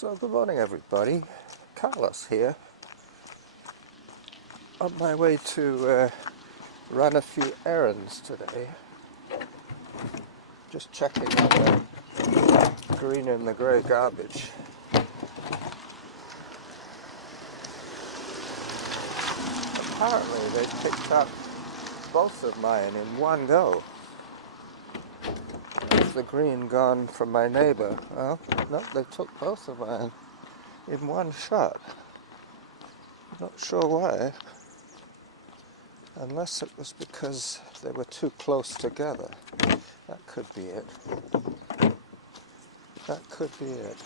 So good morning everybody, Carlos here, on my way to run a few errands today. Just checking on the green and the grey garbage. Apparently they picked up both of mine in one go. That's the green gone from my neighbour. Well, no, they took both of mine in one shot. Not sure why, unless it was because they were too close together. That could be it. That could be it.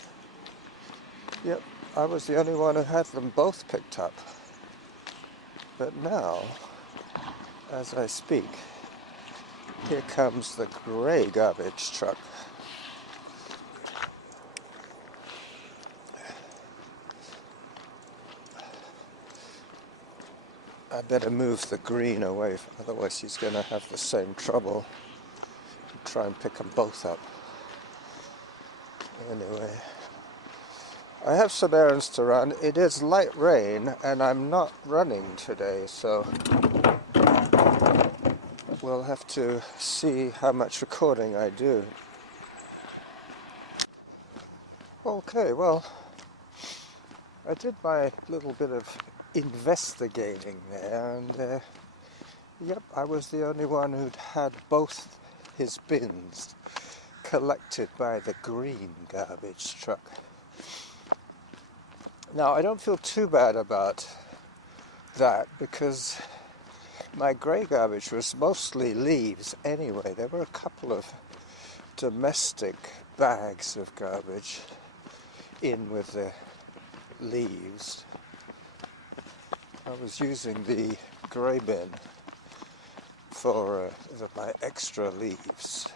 Yep, I was the only one who had them both picked up. But now, as I speak, here comes the grey garbage truck. I better move the green away, otherwise he's going to have the same trouble. Try and pick them both up. Anyway, I have some errands to run. It is light rain and I'm not running today, so we'll have to see how much recording I do. Okay, well, I did my little bit of investigating there, and yep, I was the only one who'd had both his bins collected by the green garbage truck. Now, I don't feel too bad about that because my grey garbage was mostly leaves anyway. There were a couple of domestic bags of garbage in with the leaves. I was using the grey bin for my extra leaves.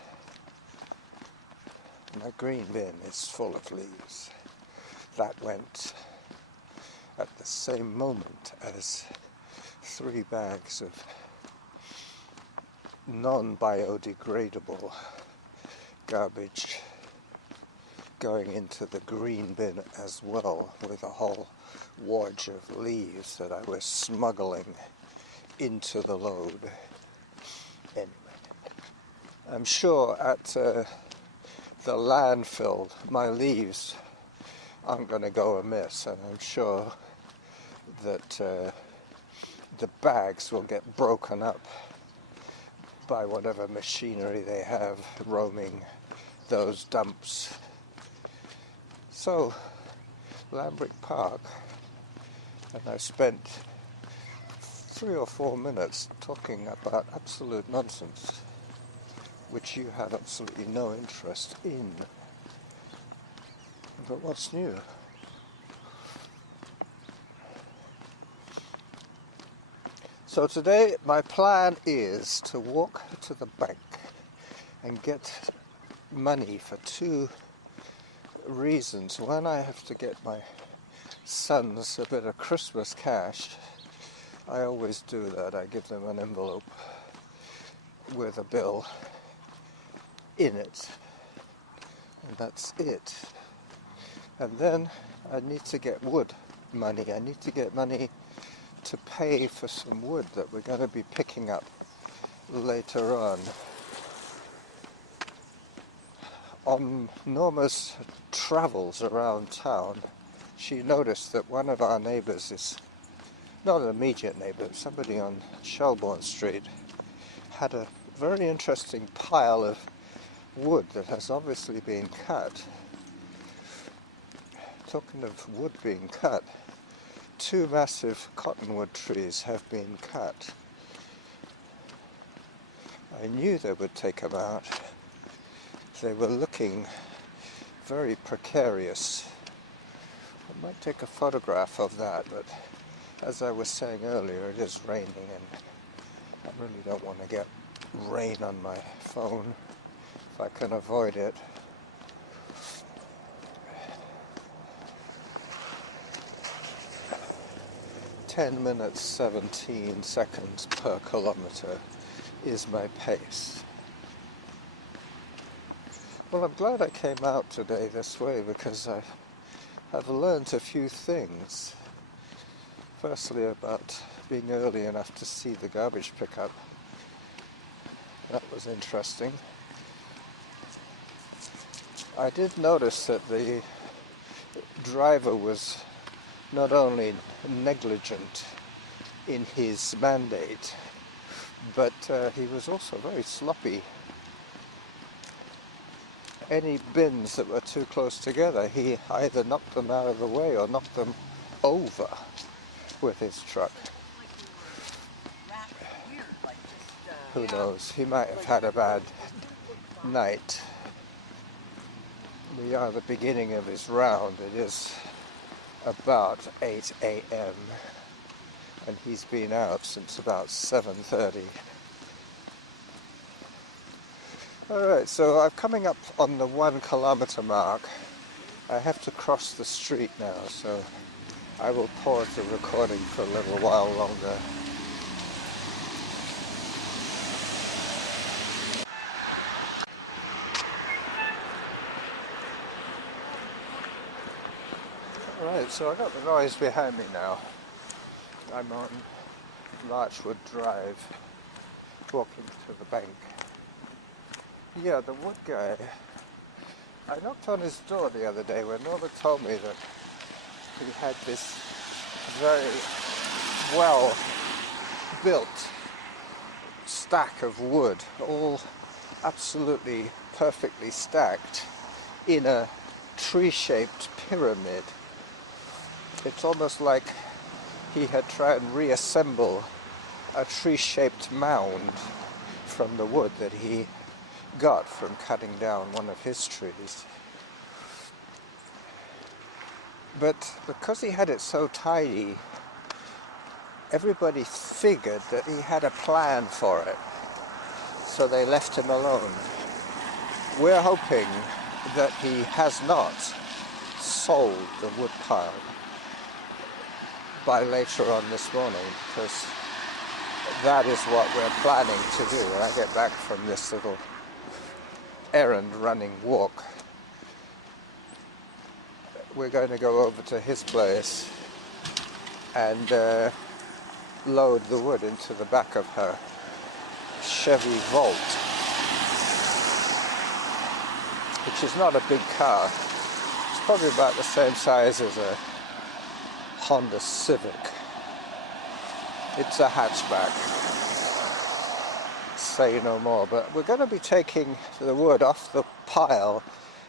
My green bin is full of leaves. That went at the same moment as 3 bags of non-biodegradable garbage going into the green bin as well, with a whole wodge of leaves that I was smuggling into the load. Anyway, I'm sure at the landfill my leaves aren't going to go amiss, and I'm sure that the bags will get broken up by whatever machinery they have roaming those dumps. So, Lambrick Park, and I spent 3 or 4 minutes talking about absolute nonsense, which you had absolutely no interest in. But what's new? So today my plan is to walk to the bank and get money for 2 reasons. One, I have to get my sons a bit of Christmas cash. I always do that. I give them an envelope with a bill in it, and that's it. And then I need to get wood money. I need to get money to pay for some wood that we're going to be picking up later on. On Norma's travels around town, she noticed that one of our neighbours is, not an immediate neighbour, somebody on Shelbourne Street, had a very interesting pile of wood that has obviously been cut. Talking of wood being cut, 2 massive cottonwood trees have been cut. I knew they would take them out. They were looking very precarious. I might take a photograph of that, but as I was saying earlier, it is raining and I really don't want to get rain on my phone if I can avoid it. "10 minutes 17 seconds per kilometre is my pace." Well, I'm glad I came out today this way because I I've learned a few things. Firstly, about being early enough to see the garbage pickup. That was interesting. I did notice that the driver was not only negligent in his mandate, but he was also very sloppy. Any bins that were too close together, he either knocked them out of the way or knocked them over with his truck. Who knows, he might have had a bad night. We are the beginning of his round. It is about 8 a.m. and he's been out since about 7:30. Alright, so I'm coming up on the 1 kilometre mark. I have to cross the street now, so I will pause the recording for a little while longer. Alright, so I got the noise behind me now. I'm on Larchwood Drive, walking to the bank. Yeah, the wood guy. I knocked on his door the other day when Norbert told me that he had this very well built stack of wood, all absolutely perfectly stacked in a tree-shaped pyramid. It's almost like he had tried and reassemble a tree-shaped mound from the wood that he got from cutting down one of his trees. But because he had it so tidy, everybody figured that he had a plan for it, so they left him alone. We're hoping that he has not sold the wood pile by later on this morning, because that is what we're planning to do when I get back from this little errand running walk. We're going to go over to his place and load the wood into the back of her Chevy Volt, which is not a big car. It's probably about the same size as a Honda Civic. It's a hatchback, say no more. But we're going to be taking the wood off the pile.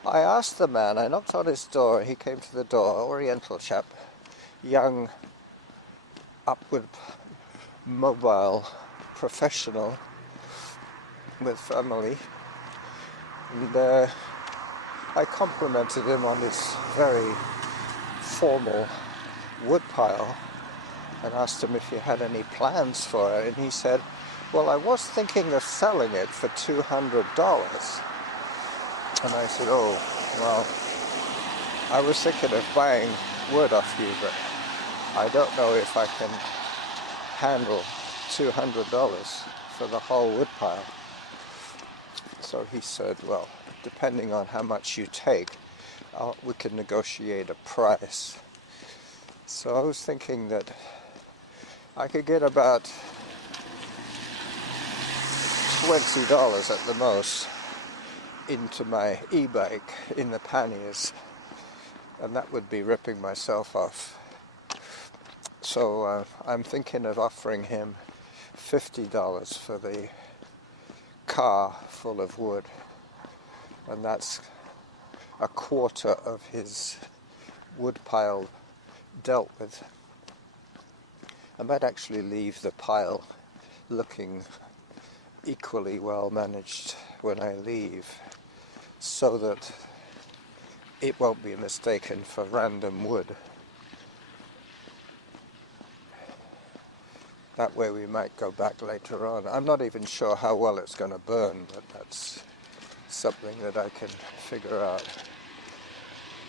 I asked the man, I knocked on his door, he came to the door, Oriental chap, young, upward mobile professional with family, and I complimented him on his very formal wood pile and asked him if he had any plans for it, and he said, well, I was thinking of selling it for $200. And I said, oh, well, I was thinking of buying wood off you, but I don't know if I can handle $200 for the whole wood pile. So he said, well, depending on how much you take, we can negotiate a price. So I was thinking that I could get about $20 at the most into my e-bike in the panniers, and that would be ripping myself off. So I'm thinking of offering him $50 for the car full of wood, and that's a quarter of his wood pile dealt with. I might actually leave the pile looking equally well managed when I leave, so that it won't be mistaken for random wood. That way we might go back later on. I'm not even sure how well it's going to burn, but that's something that I can figure out.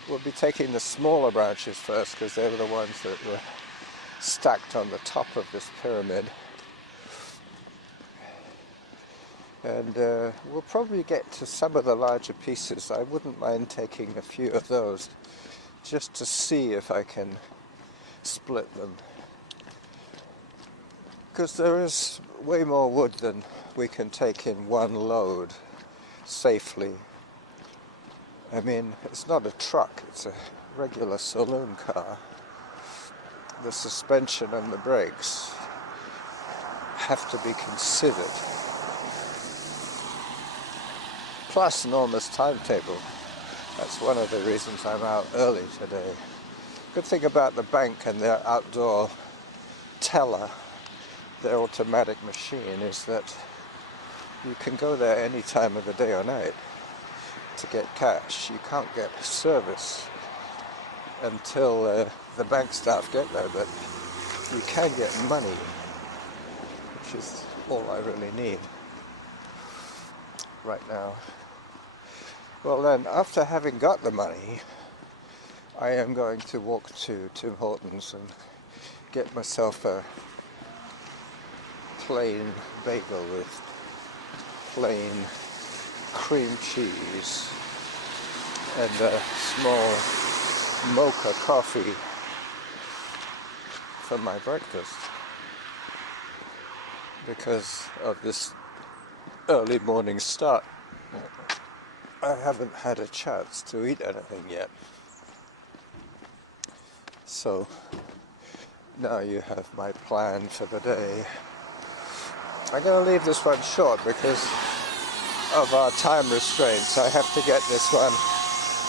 We'll be taking the smaller branches first, because they were the ones that were stacked on the top of this pyramid. And we'll probably get to some of the larger pieces. I wouldn't mind taking a few of those just to see if I can split them. Because there is way more wood than we can take in one load safely. I mean, it's not a truck, it's a regular saloon car. The suspension and the brakes have to be considered. Plus enormous timetable. That's one of the reasons I'm out early today. Good thing about the bank and their outdoor teller, their automatic machine, is that you can go there any time of the day or night to get cash. You can't get service until the bank staff get there, but you can get money, which is all I really need right now. Well then, after having got the money, I am going to walk to Tim Hortons and get myself a plain bagel with plain cream cheese and a small mocha coffee for my breakfast, because of this early morning start. I haven't had a chance to eat anything yet. So now you have my plan for the day. I'm going to leave this one short because of our time restraints. I have to get this one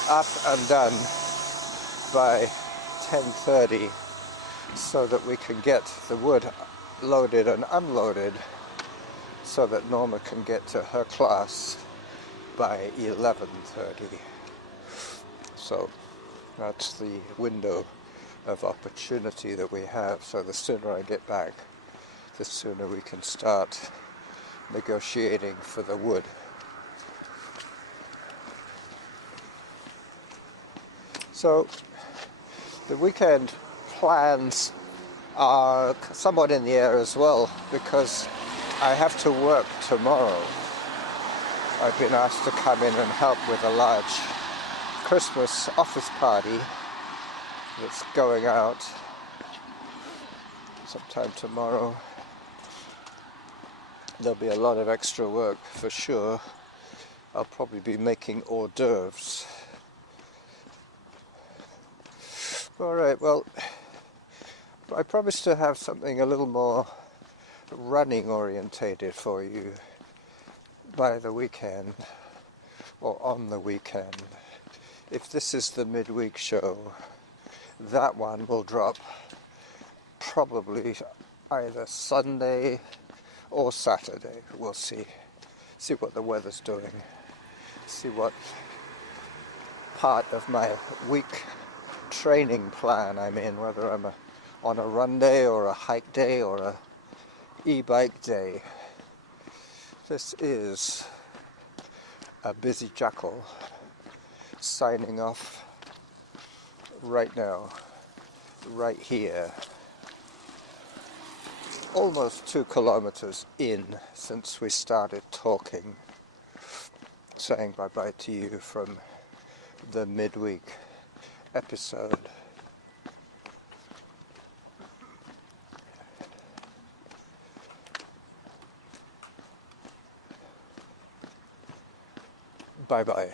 up and done by 10:30 so that we can get the wood loaded and unloaded so that Norma can get to her class by 11:30. So that's the window of opportunity that we have. So the sooner I get back, the sooner we can start negotiating for the wood. So the weekend plans are somewhat in the air as well, because I have to work tomorrow. I've been asked to come in and help with a large Christmas office party that's going out sometime tomorrow. There'll be a lot of extra work for sure. I'll probably be making hors d'oeuvres. Alright, well, I promised to have something a little more running orientated for you by the weekend, or on the weekend. If this is the midweek show, that one will drop probably either Sunday or Saturday. We'll see what the weather's doing, see what part of my week training plan I'm in, whether I'm on a run day or a hike day or a e-bike day. This is a busy jackal signing off right now, right here. Almost 2 kilometers in since we started talking, saying bye-bye to you from the midweek episode. Bye-bye.